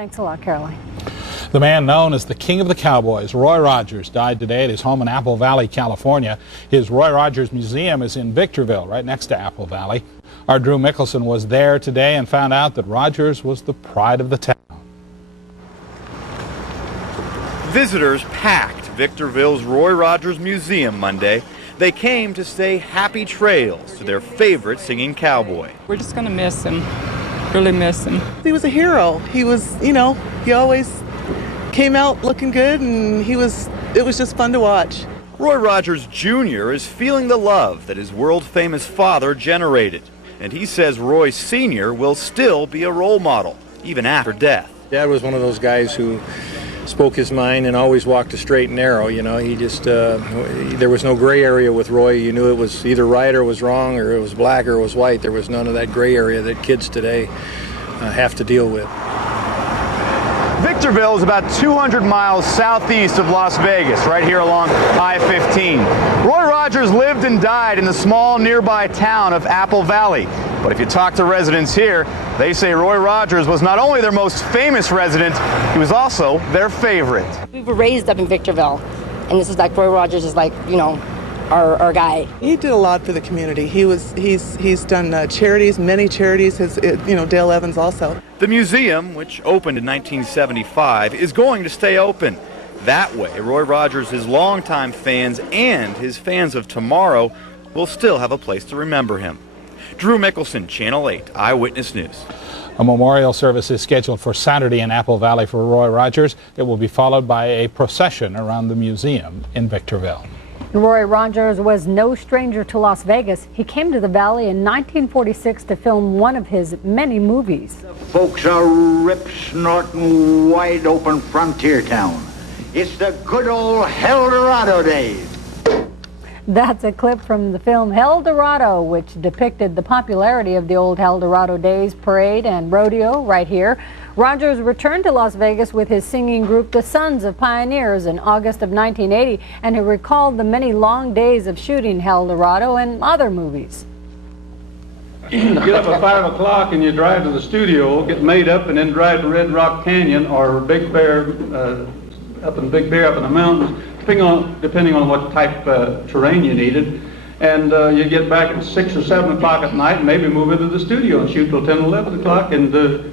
Thanks a lot, Caroline. The man known as the King of the Cowboys, Roy Rogers, died today at his home in Apple Valley, California. His Roy Rogers Museum is in Victorville, right next to Apple Valley. Our Drew Mickelson was there today and found out that Rogers was the pride of the town. Visitors packed Victorville's Roy Rogers Museum Monday. They came to say happy trails to their favorite singing cowboy. We're just going to miss him, really miss him. He was a hero. He was, he always came out looking good, and it was just fun to watch. Roy Rogers Jr. is feeling the love that his world-famous father generated. And he says Roy Sr. will still be a role model, even after death. Dad was one of those guys who spoke his mind and always walked a straight and narrow. He just, there was no gray area with Roy. You knew it was either right or it was wrong, or it was black or it was white. There was none of that gray area that kids today have to deal with. Victorville is about 200 miles southeast of Las Vegas, right here along I-15. Roy Rogers lived and died in the small nearby town of Apple Valley. But if you talk to residents here, they say Roy Rogers was not only their most famous resident, he was also their favorite. We were raised up in Victorville, and this is like Roy Rogers is like, our guy. He did a lot for the community. He's done charities, many charities. Dale Evans also. The museum, which opened in 1975, is going to stay open. That way, Roy Rogers' longtime fans and his fans of tomorrow will still have a place to remember him. Drew Mickelson, Channel 8 Eyewitness News. A memorial service is scheduled for Saturday in Apple Valley for Roy Rogers. It will be followed by a procession around the museum in Victorville. Roy Rogers was no stranger to Las Vegas. He came to the Valley in 1946 to film one of his many movies. Folks are rip-snorting, wide-open frontier town. It's the good old Eldorado days. That's a clip from the film Eldorado, which depicted the popularity of the old Eldorado days, parade and rodeo right here. Rogers returned to Las Vegas with his singing group, the Sons of Pioneers, in August of 1980, and he recalled the many long days of shooting Eldorado and other movies. You get up at 5 o'clock and you drive to the studio, get made up, and then drive to Red Rock Canyon or Big Bear, up in Big Bear up in the mountains, depending on what type terrain you needed. And you get back at 6 or 7 o'clock at night and maybe move into the studio and shoot till 10 or 11 o'clock. And the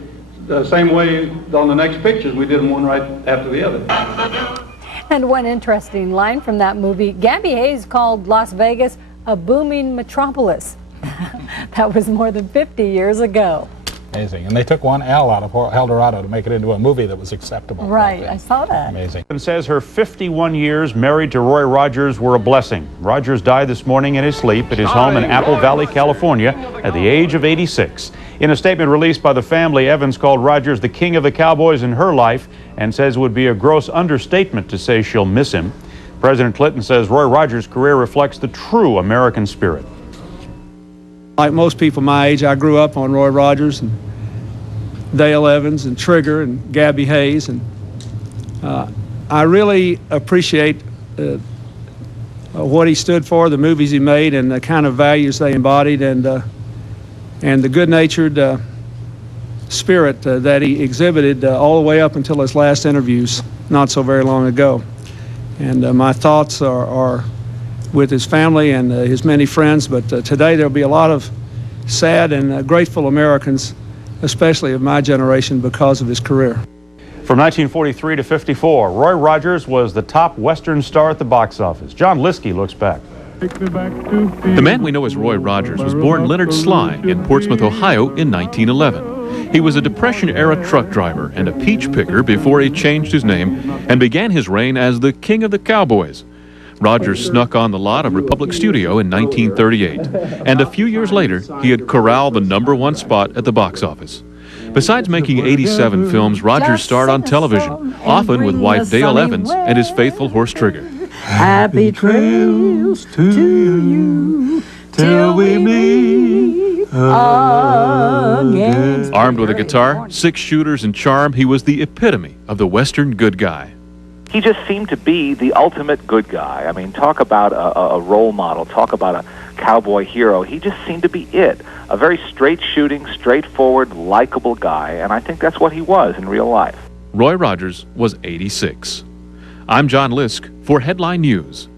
same way on the next pictures, we did them one right after the other. And one interesting line from that movie, Gabby Hayes called Las Vegas a booming metropolis. That was more than 50 years ago. Amazing. And they took one L out of Eldorado to make it into a movie that was acceptable. Right, I saw that. Amazing. And says her 51 years married to Roy Rogers were a blessing. Rogers died this morning in his sleep at his home in Apple Valley, California, at the age of 86. In a statement released by the family, Evans called Rogers the king of the Cowboys in her life and says it would be a gross understatement to say she'll miss him. President Clinton says Roy Rogers' career reflects the true American spirit. Like most people my age, I grew up on Roy Rogers and Dale Evans and Trigger and Gabby Hayes, and I really appreciate what he stood for, the movies he made, and the kind of values they embodied, and the good-natured spirit that he exhibited all the way up until his last interviews not so very long ago. And my thoughts are with his family and his many friends, but today there'll be a lot of sad and grateful Americans, especially of my generation, because of his career. From 1943 to 54, Roy Rogers was the top Western star at the box office. John Liskey looks back. The man we know as Roy Rogers was born Leonard Sly in Portsmouth, Ohio in 1911. He was a Depression-era truck driver and a peach picker before he changed his name and began his reign as the King of the Cowboys. Rogers snuck on the lot of Republic Studio in 1938, and a few years later, he had corralled the #1 spot at the box office. Besides making 87 films, Rogers starred on television, often with wife Dale Evans and his faithful horse Trigger. Happy trails to you till we meet again. Armed with a guitar, 6 shooters, and charm, he was the epitome of the Western good guy. he just seemed to be the ultimate good guy. I mean, talk about a role model, talk about a cowboy hero. He just seemed to be it. A very straight-shooting, straightforward, likable guy, and I think that's what he was in real life. Roy Rogers was 86. I'm John Lisk for Headline News.